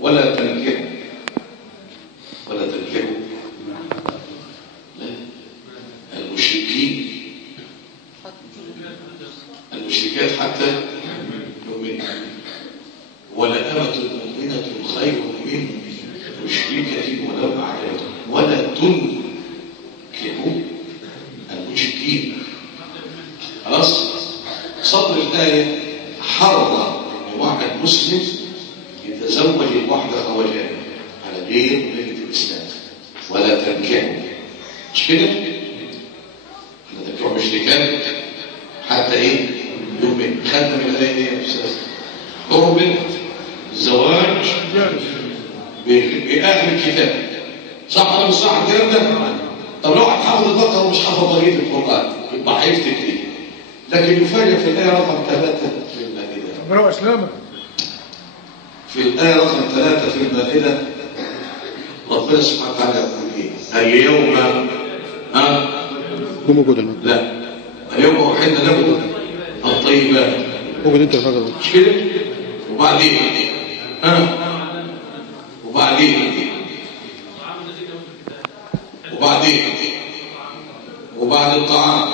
ولا تنكحوا المشركات حتى يؤمن. ولأمة مؤمنة خير من مشركة ولو أعجبتكم ولا تنكحوا المشركين. خلاص. صدر الآية حرم أن واحد مسلم يتزوج الواحدة خواجات على غير ملة الإسلام. ولا تنكحوا، مش كده؟ ولا تنكحوا مشركات حتى ايه؟ يؤمن. خدنا من الآية دي يا أستاذ. حرم الزواج بأهل الكتاب. صح ولا مش صح الكلام ده؟ طب لو واحد حافظ البقرة ومش حافظ بقية القرآن يبقى هيفتك ايه؟ لكن يفاجئ في الآية رقم 3 في المائدة. برافو أسلامك. في الآية رقم 3 في المائدة ربنا سبحانه وتعالى يقول ايه؟ اليوم لا، اليوم أحل لكم الطيبات. مش كده؟ وبعدين وبعد الطعام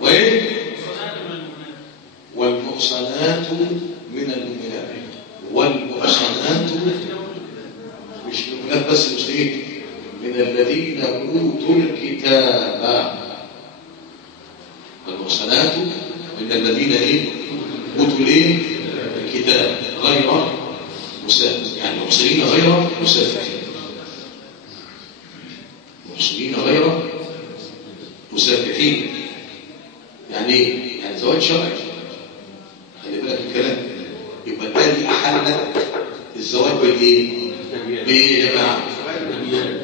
وايه؟ والمحصنات من المؤمنات. والمحصنات مش المؤمنات بس، المسلمين، من الذين اوتوا الكتاب. والمحصنات من الذين ايه؟ اوتوا الايه؟ الكتاب غير يعني محصنين غير مسافحين. محصنين غير مسافحين يعني ايه؟ يعني زواج شرعي. خلي بالك الكلام. يبقى الآن أحل الزواج بالايه؟ بايه يا جماعه؟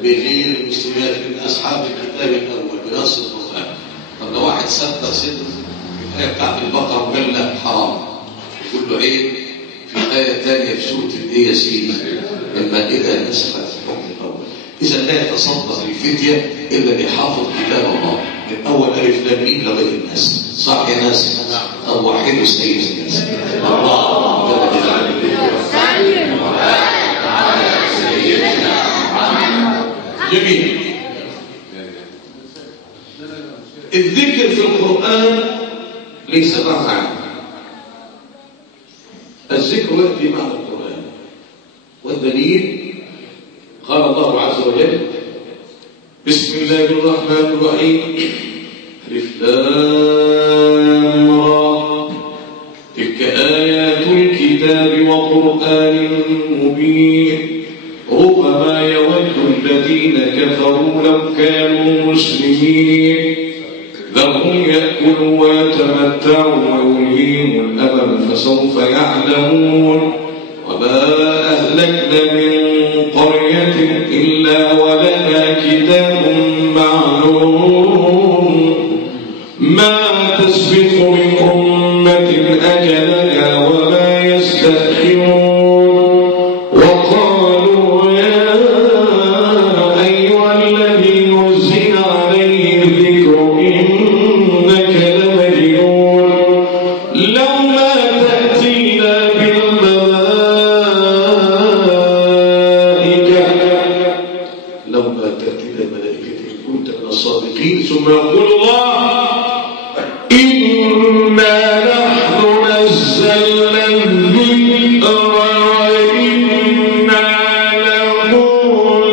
بغير المسلمات من اصحاب الكتاب الاول بنص القران. طب لو واحد صدق صدق في الآية بتاعت البقرة وقال لا حرام، يقول له عيب في آية ثانية في سورة الإيه يا سيدي؟ المائدة نسخت الحكم الأول. إذا لا يتصدق الفتية إلا بحافظ كتاب الله من أول ألف لام ميم لغاية الناس. صح يا ناس؟ طب وحدوا سيد الناس. الله سلم وبارك على سيدنا محمد. جميل. الذكر في القرآن ليس معنى. الذكر يأتي معنى القرآن، والدليل قال الله عز وجل: بسم الله الرحمن الرحيم، ألف لام را، تلك آيات الكتاب وقرآن مبين، ربما يود الذين كفروا لو كانوا مسلمين، ذرهم يأكلوا ويتمتعوا ويلهيهم الأمل فسوف يعلمون، وما أهلكنا من قرية إلا ولها كتاب معلوم، ما تسبق من أمة أجلها وما يستأخرون، وقالوا يا أيها الذي نزل عليه الذكر إنك لمجنون، لما تأتينا بالملائكة إن كنت من الصادقين. ثم يقول الله: إنا نحن نزلنا الذكر وإنا له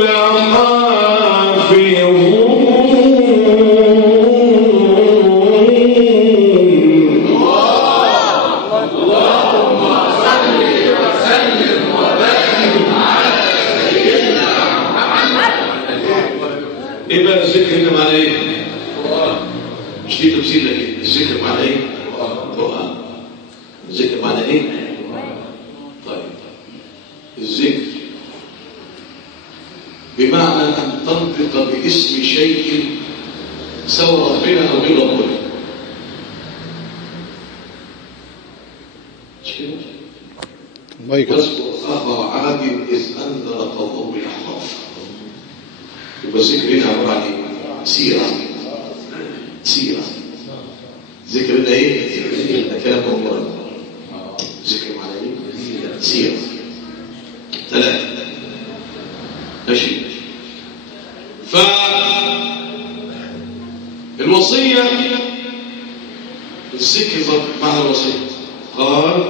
لحافظون. اللهم صل وسلم وبارك على سيدنا محمد. ايه بقى الذكر هنا معناه ايه؟ مش دي تفسير لك الذكر معناه ايه؟ القرآن. الذكر معناه ايه؟ طيب، الذكر بمعنى ان تنطق باسم شيء سوى ربنا او غير ربنا. مش كده؟ واذكر اخر عاد اذ انذر قومه بالاحقاف. يبقى الذكر هنا عباره عن ايه؟ سيره. ذكر ده ايه؟ ده كلام القرآن. ذكر معناه ايه؟ سيره. ماشي. فالوصية الذكر معنى الوصية قال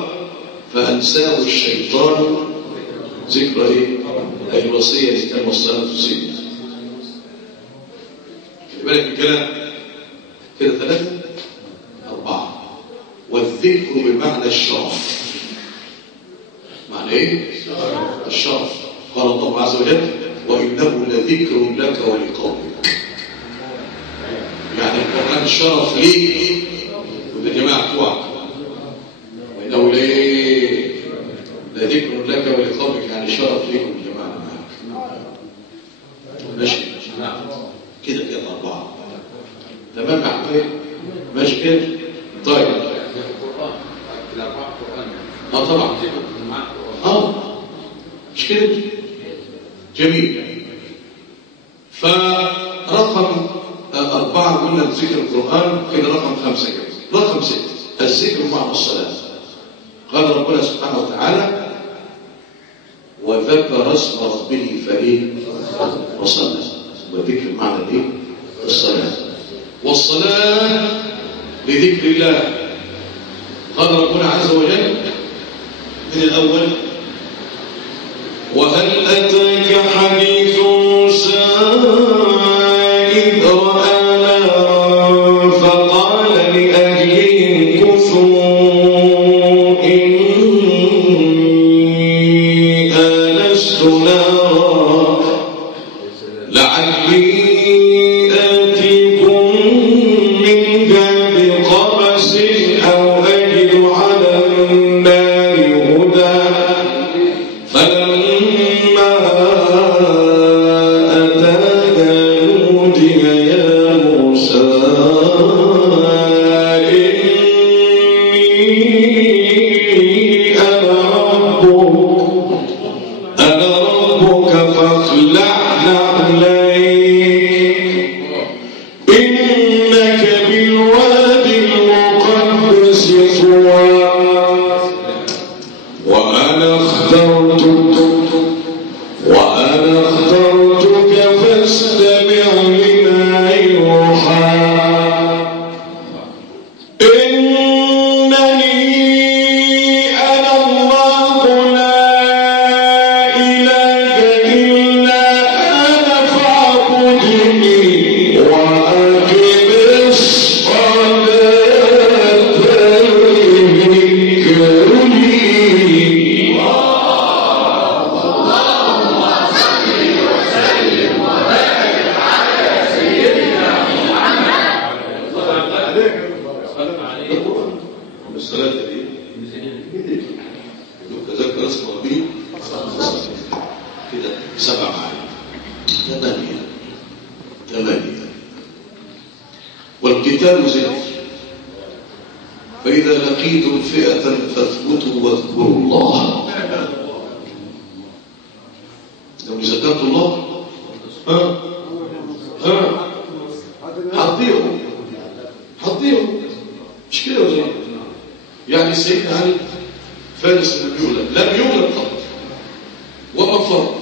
فأنساه الشيطان ذكر ايه؟ الوصية اللي كان وصلها في السجن. خلي بالك الكلام كده 3 4. والذكر بمعنى الشرف. معنى ايه؟ الشرف. قال الله عز وجل وإنه لذكر لك ولقومك. يعني القرآن شرف ليك وللجماعة بتوعك. وإنه لذكر لك ولقومك يعني شرف ليك والجماعة معك. ماشي كده 4. تمام يا حبيبي؟ ماشي كده؟ طيب طبعا مش كده؟ جميل. فرقم 4 قلنا ذكر القرآن كده. رقم 5 كده. رقم 6 الذكر مع الصلاة. قال ربنا سبحانه وتعالى وذكر اسم ربه فايه وصلى. وذكر معنى ايه؟ الصلاة. والصلاة لذكر الله. قال ربنا عز وجل من الأول وهل أتاك حديث موسى إذ رأى نارا فقال لأهلهم كثوا إني آنست نارا لعلي آتيكم منها بقبس أو أجد على النار هدى فلما أتاها نودي يا موسى إني أنا ربك فاخلع نعليك إنك بالوادي المقدس طوى وأنا اخترتك فاستمع لما يوحى إنني أنا الله لا إله إلا أنا فاعبدني وأقم الصلاة لذكري. الصلاة دي تذكر اسم ربي كده 7 معاني. 8. والقتال ذكر فإذا لقيتم فئة فاثبتوا واذكروا الله. لو ذكرت الله حطيهم مش كده ولا ايه؟ يعني سيدنا علي فارس لم يولد قط وما فرط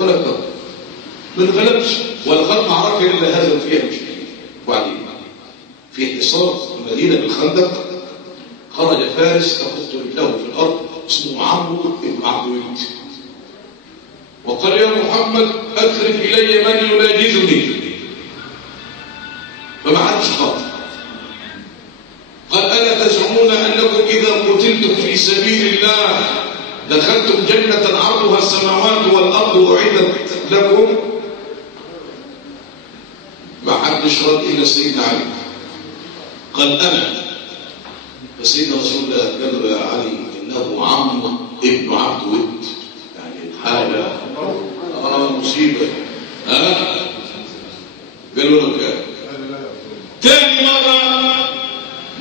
ولا كفر ما انغلبش ولا خد معركه الا هزم فيها المشركين. وبعدين في حصار المدينه بالخندق خرج فارس تخط رجله في الارض اسمه عمرو بن عبد وقال يا محمد اخرج الي من يناجزني فما عادش خاطر. قال ألا تزعمون أنكم إذا قتلتم في سبيل الله دخلتم جنة عرضها السماوات والأرض أعدت لكم؟ ما حدش رد إلا سيدنا علي. قال أنا. فسيدنا رسول الله قال له يا علي إنه عمرو ابن عبد ود يعني حاجة مصيبة. قالوا له كده. تاني مرة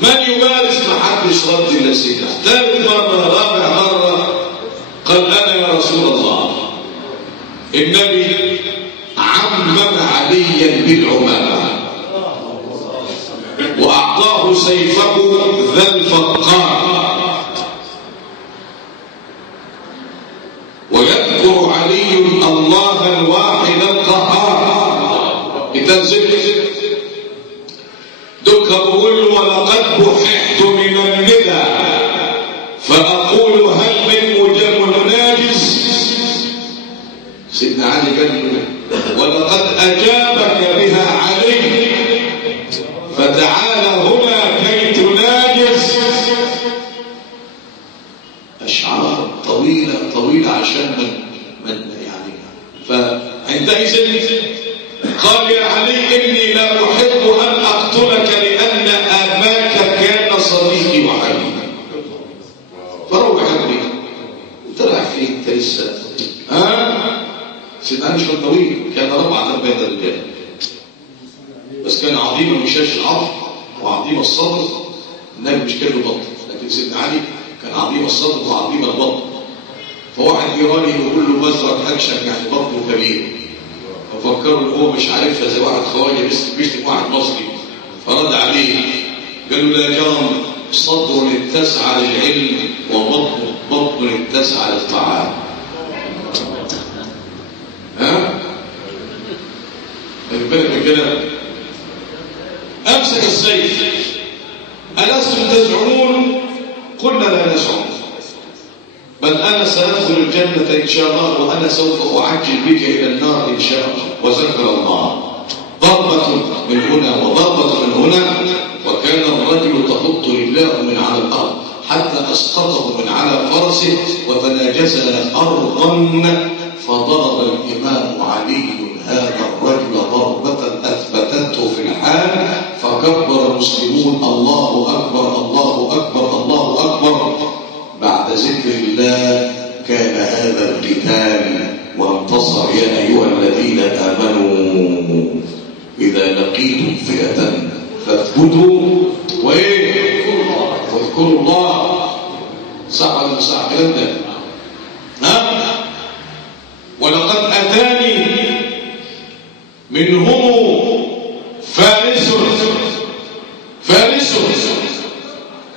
من يبارز ما حدش رد إلا سيدنا. ثالث مرة رابع مرة قال أنا يا رسول الله النبي عمم عليا بالعمامة وأعطاه سيفه ذا الفقار ويذكر على علي الله الواحد القهار بتنزل دك بقول ولقد بححت من الندى فأقول هل من مناجز. سيدنا علي قال ولقد أجابك بها علي فتعال هنا كي تناجز. أشعار طويلة طويلة عشان من يعني. فعندئذ قال يا علي إني لا أحب أن أقتلك لأن أباك كان صديقي وحبيبي. فروح علي قلت له فين انت لسه؟ سيدنا علي شويه طويل، كان ربعا بين الرجال بس كان عظيم المشاش العظم وعظيم الصدر. النبي مش كان له بطن، لكن سيدنا علي كان عظيم الصدر وعظيم البطن. فواحد ايراني يقول له مزرعه اكشن يعني بطنه كبير، ففكروا ان هو مش عارفها زي واحد خواجه بيشتم واحد مصري. فرد عليه قال له لا جرم صدر اتسع للعلم وبطن اتسع للطعام. بالك من كده. امسك السيف ألستم تزعمون؟ قلنا لا نزعم، بل أنا سأدخل الجنة إن شاء الله وأنا سوف أعجل بك إلى النار إن شاء الله. وذكر الله ضربة من هنا وضربة من هنا، وكان الرجل تحط رجلاه من على الأرض حتى أسقطه من على فرسه وتناجزا أرضا. فضرب الإمام علي هذا الرجل ضربة أثبتته في الحال، فكبر المسلمون الله أكبر الله أكبر الله أكبر. بعد ذكر الله كان هذا القتال وانتصر. يا أيها الذين آمنوا إذا لقيتم فئة فاثبتوا واذكروا الله. صح ولا مش صح الكلام ده؟ ولقد أتاني منهم فارس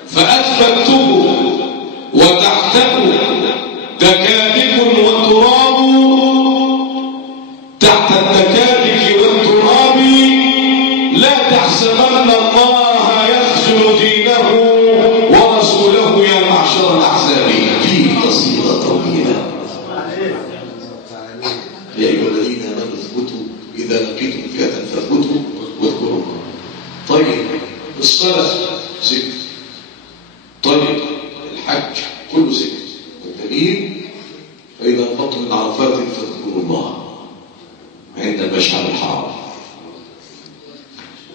فأثبته وتحته دكادك وتراب. تحت الدكادك والتراب لا تحسبن الله يخذل دينه ورسوله يا معشر الأحزاب. في قصيدة طويلة. يا أيها الذين آمنوا اثبتوا إذا لقيتم فئة فاثبتوا واذكروا. طيب الصلاة ذكر، طيب الحج كله ذكر، والدليل فإذا انفضتم من عرفات فاذكروا الله عند المشعر الحرام.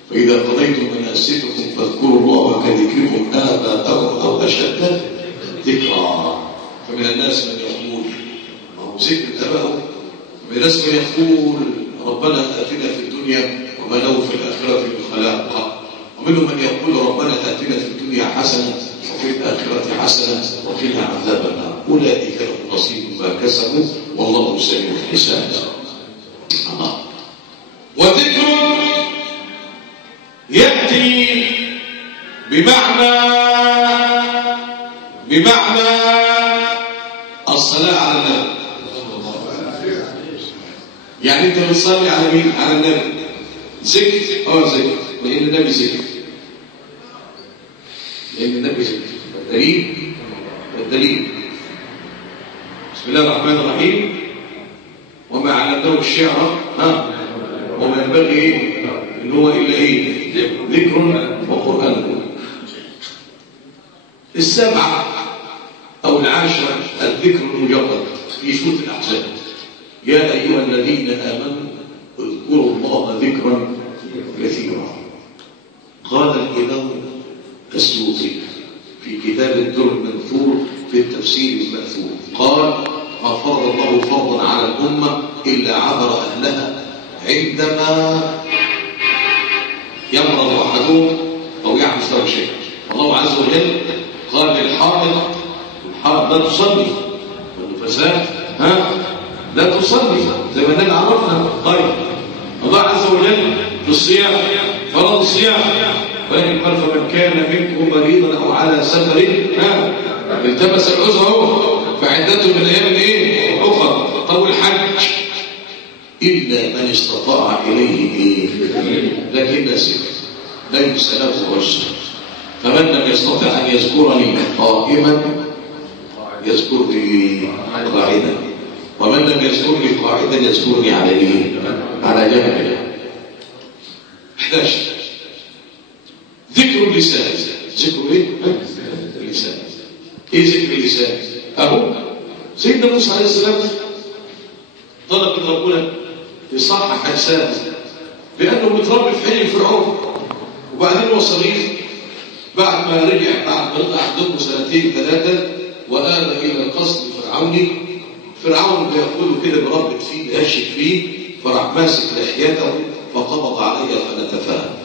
فإذا قضيتم مناسككم فاذكروا الله كذكركم آباءكم أو أشد ذكرا. فمن الناس من يقول ما هو ذكر آبائهم، ومن الناس من يقول ربنا آتنا في الدنيا وما له في الآخرة من خلاق، ومنهم من يقول ربنا آتنا في الدنيا حسنة وفي الآخرة حسنة وقنا عذاب النار. أولئك لهم نصيب ما كسبوا والله سريع الحساب. وذكر يأتي بمعنى الصلاة على النبي. يعني انت بتصلي على مين؟ على النبي. ذكر ذكر، لأن النبي ذكر، والدليل بسم الله الرحمن الرحيم وما علمناه الشعر وما ينبغي ان هو الا ذكر وقرآن. السبعة او العاشرة الذكر المجرد في سورة الأحزاب. يا أيها الذين آمنوا اذكروا الله ذكرا كثيرا. قال الإمام السيوطي في كتاب الدر المنثور في التفسير المأثور قال ما فرض الله فرضا على الأمة إلا عبر أهلها عندما يمرض أحدهم أو يحدث له شيء. الله عز وجل قال للحائض لا تصلي، والنفساء لا تصلي زي ما النبي عرفنا. طيب الله عز وجل في الصيام فرض الصيام، فإن قال فمن كان منكم مريضا أو على سفر التبس العذر فعدته من أيام أخرى. طب الحج مناسك ليس له وجه. فمن لم يستطع أن يذكرني قائما يذكرني قاعدا، ومن لم يذكرني قاعدا يذكرني على ايه؟ على جنب. 11 ذكر اللسان. ذكر ايه؟ اللسان. ايه ذكر اللسان؟ اهو سيدنا موسى عليه السلام طلب من ربنا يصحح لسانه لانه متربي في حي فرعون، وبعدين هو صغير بعد ما رجع بعد ما رجع عنده 2 3 وآل إلى القصر الفرعوني. فرعون بيقول كده بربط فيه يهشك فيه، فراح ماسك لحيته فقبض علي فنتفاهم.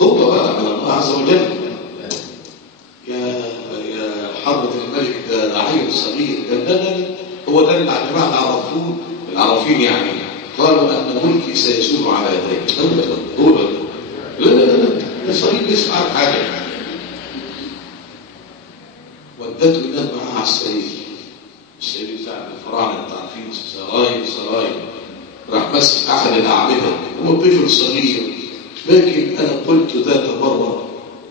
قوة بقى من الله عز وجل. يا حضرة الملك ده عيل صغير، ده هو ده اللي على جماعة العرافين يعني قالوا أن ملكي سيسود على يديك. لا صغير بيسمع حاجة. ودته الناس معاه على السرير بتاع الفراعنه، انت عارفين سراير راح مسك احد الاعمده، هو طفل صغير. لكن انا قلت ذات مره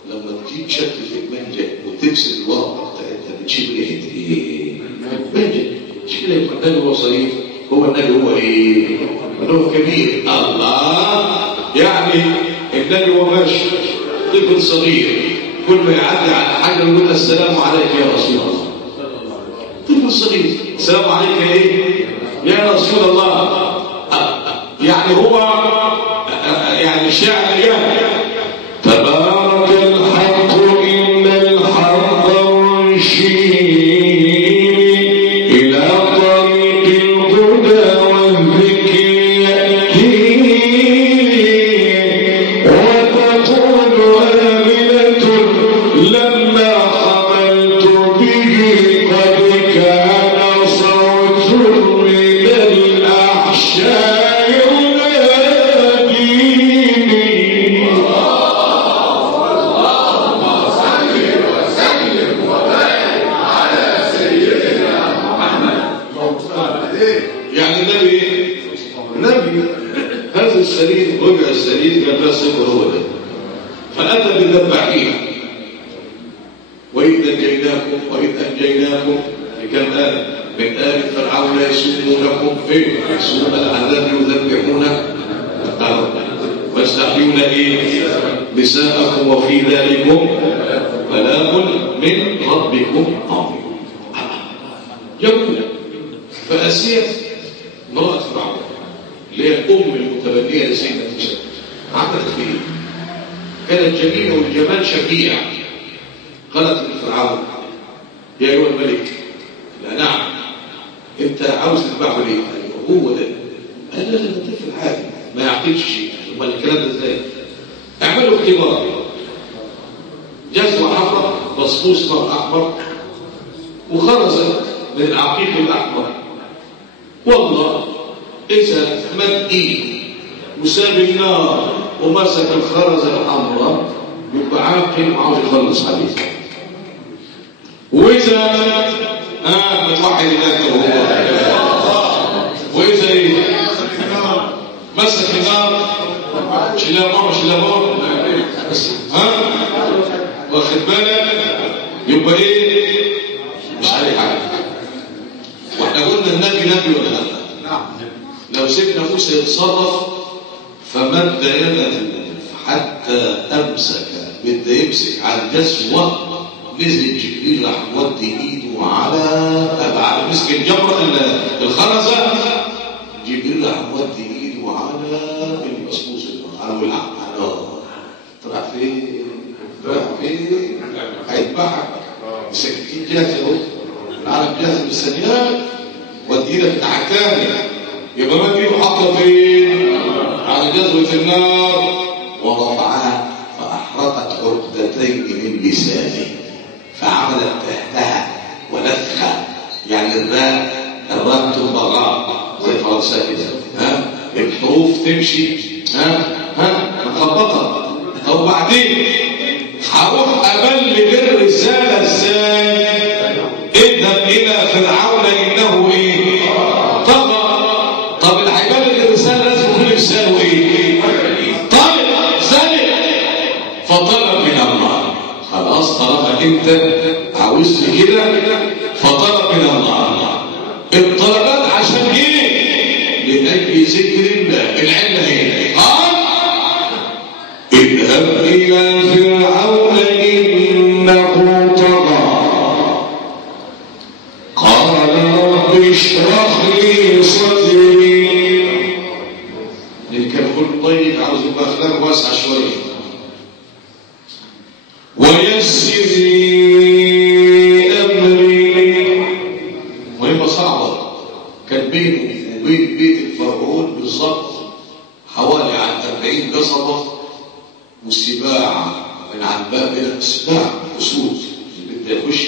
لما تجيب شكل في المنجا وتكسر الورقه بتاعتها بتشيل ريحه ايه؟ منجا. مش كده يبقى النبي هو صغير، هو النبي هو ايه؟ هو كبير. الله، يعني النبي هو ماشي طفل صغير كل ما يعدي على حاجه يقول السلام عليك يا رسول الله. طفل صغير السلام عليك ايه يا رسول الله. يعني هو يعني شاعر يعني تبارك الحق ان الحق منشي الى طريق الهدى والذكر ياتي وتقول آمنة لما حملت به قد كان صوت من الأحشاء يناديني. اللهم صل وسلم وبارك على سيدنا محمد. يعني النبي هذا السرير رجع السرير كان بس هو ده، فأتى بالذباحين وإذ أنجيناكم لكم من آل فرعون يسومونكم سوء العذاب يذبحون ويستحيون نساءكم وفي ذلكم بلاء من ربكم عظيم. يقول فأسيت امرأة فرعون اللي هي الأم المتبنية لسيدنا موسى عملت فيه كانت جميلة والجمال شفيع. قالت لفرعون يا أيها الملك لا نعم أنت عاوز تذبحه ليه؟ هو ده. قال لا طفل حاجة ما يعقلش شيء. امال الكلام ده ازاي؟ اعملوا اختبار جزوة حمراء بصبوص نار أحمر وخرزت من العقيق الأحمر. والله إذا مد إيد وساب النار ومسك الخرزة الحمراء يبقى عاقل وعاوز يخلص عليه. وإذا متوحد الله وإذا إيه مسك النار شلامور واخد بالك يبقى إيه مش عليه حاجة. واحنا قلنا النبي ولا لا؟ نعم. لو سيدنا موسى يتصرف فمد يده حتى أمسك بده يمسك على الجسوة نزل جبريل راح ودي ايده على مسك الجمرة الخرزة. جبريل راح ودي ايده على المصموص على النار. طلع فين؟ هيذبحك. السكاكين جاهزة اهو، العالم جاهز بالثانيات. ودي ايدك بتاعك تاني يبقى ما تجيب حاطه فين؟ على جذوة النار. ورفعها فأحرقت عقدتين من لسانه فعملت تحتها ونفخها. يعني الراء تبقى راء زي فرنسا كده، الحروف تمشي مخبطه. طب بعدين هروح ابلغ الرساله ازاي؟ اذهب الى فرعون انه ايه؟ طغى. طب اللي هيبلغ الرساله لازم يكون لسانه ايه؟ طيب زلق عاوزني كده فطلب من الله. الطلبات عشان ايه؟ لأجل ذكر الله. العلة هنا قال اذهب إلى فرعون إنه طغى قال رب اشرح لي صدري. اللي كان يقول طيب عاوز يبقى اخلاق واسعه شويه. ويسر لي امري. مهمه صعبه. كان بينه وبين بيت الفرعون بالظبط حوالي عن 40 قصبه والسباع من عن باب الى سباع اسود اللي بده يخش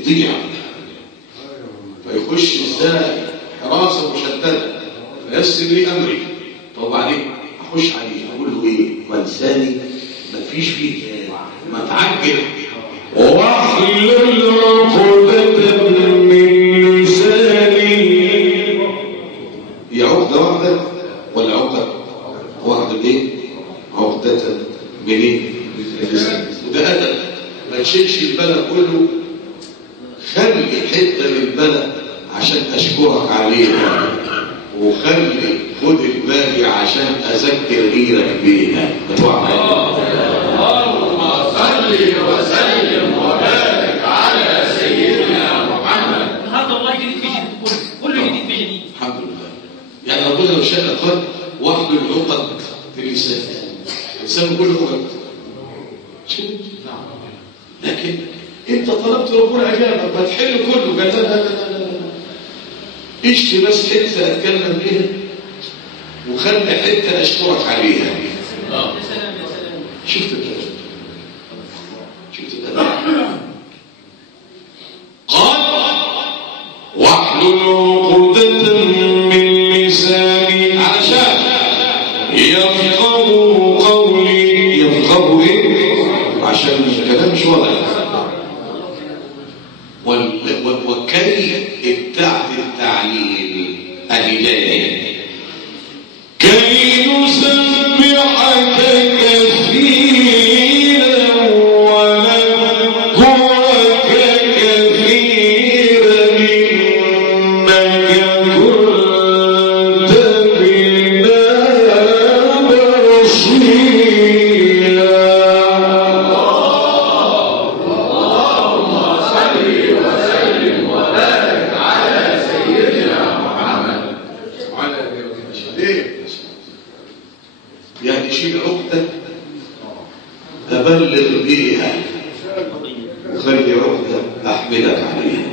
يضيع فيخش ازاي؟ حراسه مشدده. فيسر لي امري. طب وبعدين اخش عليه اقول له ايه؟ ولساني ما فيش فيه ما تعجل. واحلل عقدة من لساني. هي عقدة واحدة ولا عقدة؟ واحدة ايه؟ عقدة من ايه؟ وده أدب. ما تشيلش البلد كله. خلي حتة من البلد عشان أشكرك عليها. وخلي خد الباقي عشان أذكر غيرك بيها. اللهم صل وسلم وبارك على سيدنا محمد. النهارده والله جديد في جديد، كله جديد في جديد. الحمد لله. يعني ربنا لو شاء قال واحلل العقد في اللسان. اللسان كله عقد. لكن انت طلبت ربنا اجابك ما تحل كله. قال لا لا لا لا اشتي بس حته اتكلم بيها وخلي حته اشكرك عليها. يا سلام يا سلام. شفت الكلام؟ شفت الكلام؟ قال واحلل عقدة من لساني علشان يفقهوا قولي. يفقهوا ايه؟ عشان الكلام مش واضح. وكي ابتعت التعليل الهدايه كي نسبحك كثيرا ونذكرك كثيرا إنك كنت بنا بصيرا. اللهم صل وسلم وبارك على سيدنا محمد. يعني شيل عقدة أبلغ بيها وخلي عقدة أحملك عليها.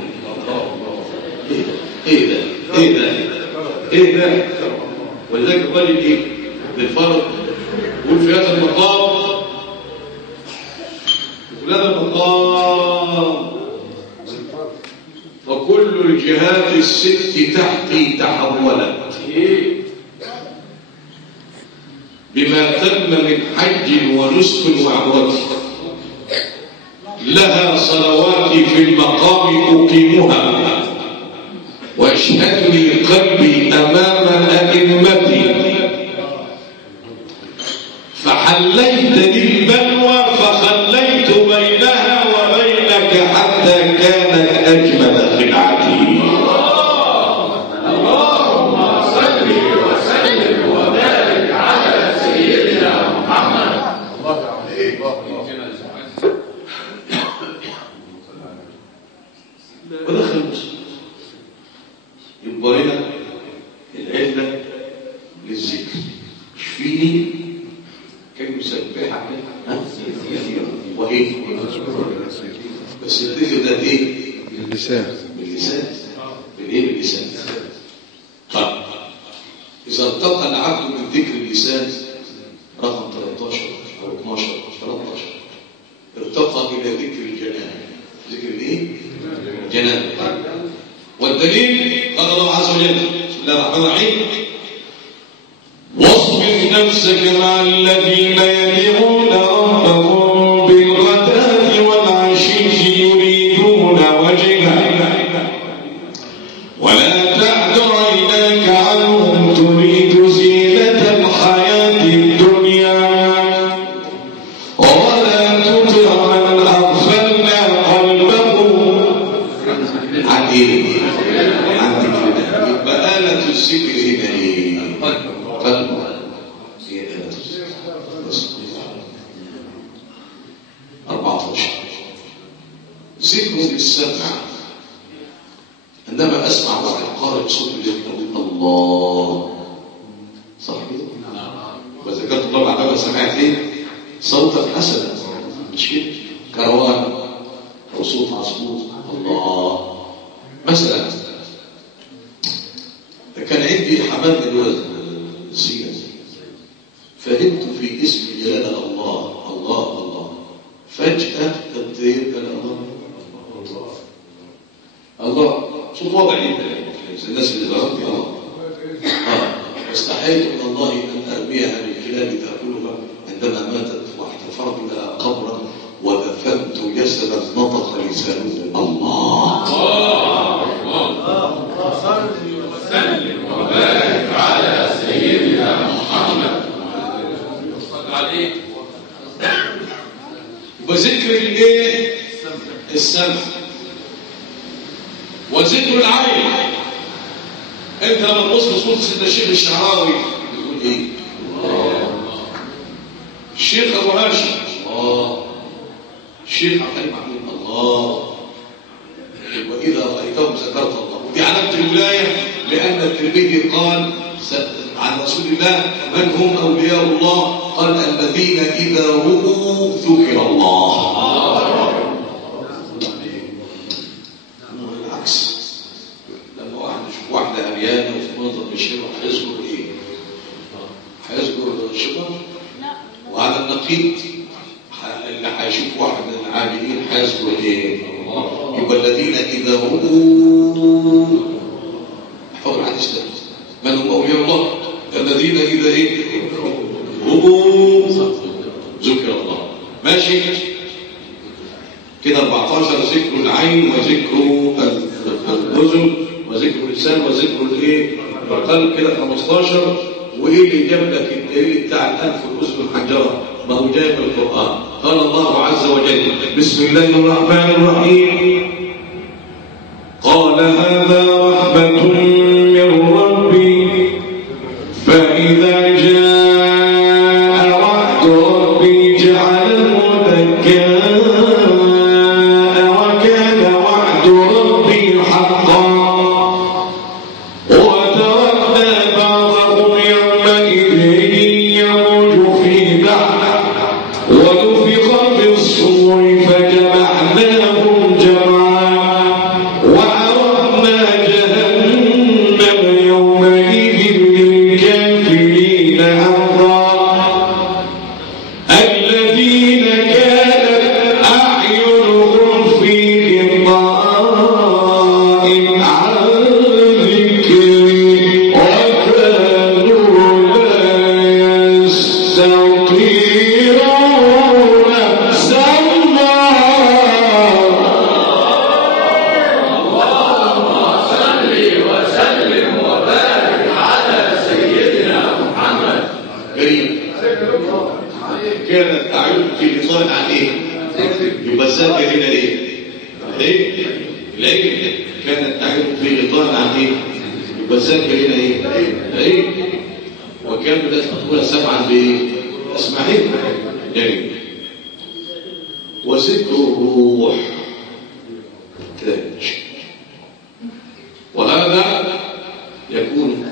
إيه ده؟ إيه ده؟ إيه ده؟ ولذلك قال إيه؟ بالفرق يقول في هذا المقام في هذا المقام وكل الجهات الست تحتي تحولت بما تم من حج ونسك وعمرة. لها صلواتي في المقام أقيمها واشهدني قلبي أمام أئمتي. فحليت للبلوى فخليت بينها وبينك حتى كانت أجمل خلعتي. اللهم صل وسلم وبارك على سيدنا محمد. ودخل المسلم يبقى هنا العلة للذكر. اشفيني كي يسبحك كثيرا. وايه؟ بس الذكر ده ايه؟ اللسان. باللسان. بالايه؟ باللسان. طيب اذا ارتقى العبد من ذكر اللسان رقم 13 او 12 13 ارتقى الى ذكر الجنان. ذكر الايه؟ جنان. والدليل قال الله عز وجل بسم الله الرحمن الرحيم واصبر نفسك مع الذين يدعون ربهم بالغداة والعشي يريدون وجهه ولا تعد عيناك عنهم تريد زينة الحياة الدنيا ولا تطع من أغفلنا قلبه عندك هنا يبقى آلة الذكر هنا ايه؟ قلب. هي آلة الذكر. 14 ذكر بالسمع. عندما اسمع واحد قارئ صوت يقول الله، صح كده؟ وذكرت طبعا لما سمعت ايه؟ صوتا حسنا، مش كده؟ كروان او صوت عصفور، الله مثلا. كان عندي حمام الوزن سيئة، فهمت في اسم جلالة الله الله الله، فجأة تبديل الله الله، صوت واضح جدا الناس اللي ضربت الله. واستحيت من الله ان ارميها بالكلاب تاكلها عندما ماتت، واحتفرت لها قبرا ودفنت جسدا نطق لسانه الله. صل وسلم وبارك على سيدنا محمد صل عليه. وذكر الايه؟ السمع. وذكر العين. انت لما تبص لصوت سيدنا الشيخ الشعراوي بتقول ايه؟ الشيخ ابو هاشم الله، الشيخ عبد الحليم محمود الله، واذا رايتهم ذكرت الله. ودي علامه الولايه، لان الترمذي قال عن رسول الله من هم اولياء الله؟ قال الذين اذا رؤوا ذكر الله. العكس، لما واحد يشوف واحده عريانه وفي منظر الشيخ هيذكر ايه؟ هيذكر الشبر؟ وعلى النقيض اللي هيشوف واحد من العابدين هيذكر ايه؟ يبقى الذين اذا رؤوا، احفظوا الحديث ده، من هم اولياء الله؟ الذين اذا ايه؟ رؤوا ذكر الله. ماشي كده 14 ذكر العين وذكر الاذن وذكر اللسان وذكر الايه؟ القلب. كده 15. وايه اللي جاب لك الدليل بتاع الانف والاذن والحنجره؟ ما هو جاي من القران. قال الله عز وجل بسم الله الرحمن الرحيم قال هذا رحمة من ربي فإذا جاء وعد ربي جعله دكا وكان وعد ربي حقا وتركنا بعضهم يومئذ يموج في بعض ونفخ في الصور فجمعناهم جمعا وعرضنا جهنم يومئذ للكافرين عرضا الذين كانت أعينهم في غطاء عن ذكري وكانوا لا يستطيعون كانت أعين في غطاء عن إيه؟ يبقى الذاكر هنا إيه؟ إيه؟ العين كانت أعين في غطاء عن إيه؟ يبقى الذاكر هنا إيه؟ إيه؟ وكانوا لا يستطيعون سمعا بإيه؟ أسمعين يعني. وذكر الروح تاج، وهذا يكون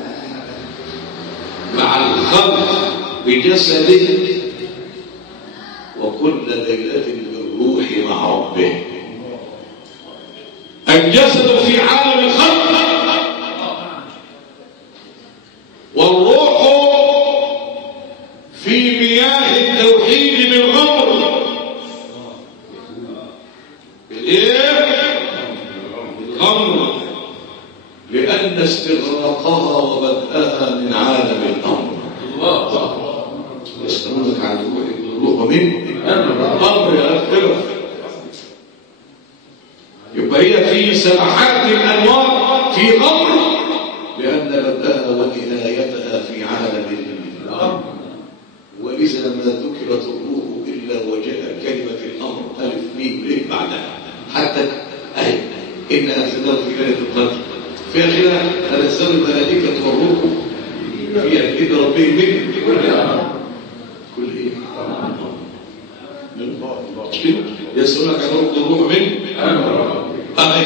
مع الخلق بجسده وكل ليلة بالروح مع ربه. الجسد في عالم الخلق والروح في مياه التوحيد بالغمر. بالغمر لأن استغراقها وبدأها من عالم الأمر. يسألونك عن الروح من الأمر يا أخي. يبقى هي في سبحات الأنوار في غمر لأن بدأها ونهايتها في عالم الأمر. وإذا ما ذكرت الروح إلا وجاء كلمة الأمر ألف ميم ليه بعدها حتى أهي إن أنزلناه في ليلة القدر فيها خلاف تنزل الملائكة والروح فيها بإذن ربهم من كل إيه؟ يسألونك عن الروح من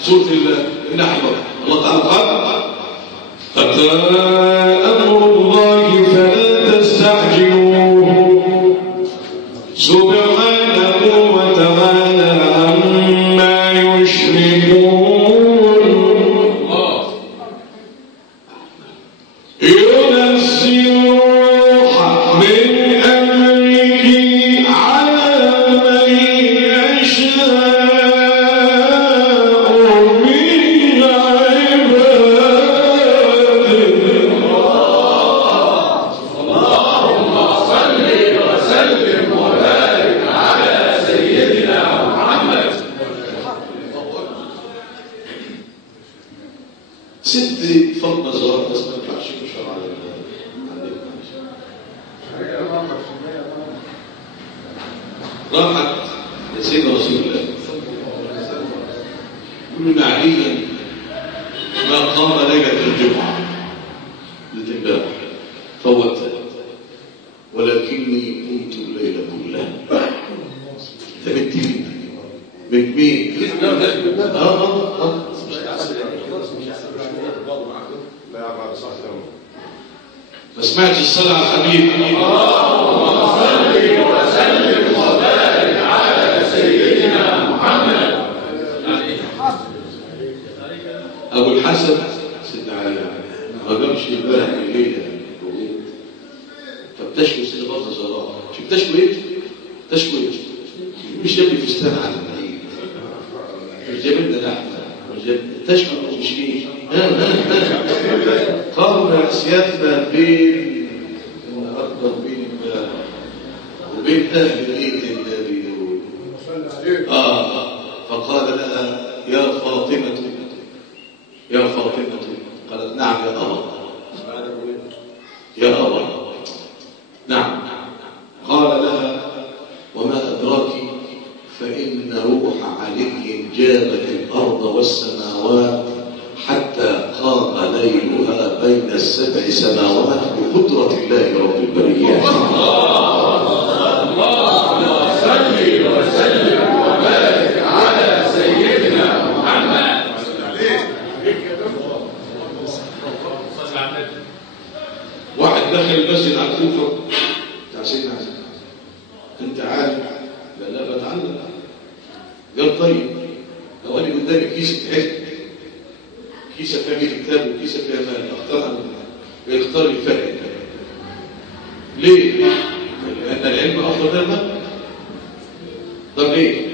سورة النحل الله تعالى قال أتى أمر الله فلا تستعجلوه سبحانه وتعالى عما يشركون ينزل الروح من أمره على من يشاء من عباده اللهم صل وسلم وبارك على سيدنا محمد. ست فرض نظرات بس ما ينفعش تشرع على راحت لسيدنا رسول الله من عليا ما قام ليلة الجمعة لتنبه فوتها ولكني قمت الليل كلها ثبت من مين؟ ما سمعتش الصلاة على الحبيب اللهم صل وسلم وبارك على سيدنا محمد. أبو الحسن سيدنا علي ما قامش امبارح الليلة فبتشكو سيدنا برضه زراعة شو بتشكو إيه؟ تشكو إيه؟ مش جاب لي فستان على العيد مش جاب لنا لحمة تشكو مش إيه؟ قام سيادنا بين النهارده وبين أهل بيت النبي فقال لها يا فاطمة قالت نعم يا أبا يا أبا نعم قال لها وما أدراك فإن روح علي جابت الأرض والسماوات حتى قام ليلها بين السبع سماوات بقدرة الله رب البريات. اللهم صل وسلم وبارك على سيدنا محمد. واحد دخل المسجد على الكوفة بتاع سيدنا عزيز انت عارف لا بتعلم قال طيب لو انا قدامي كيسة حزب كيسة فيها كتاب وكيسة فيها مال اختار الفرق ليه؟ لأن العلم أفضل من المال. طب ليه؟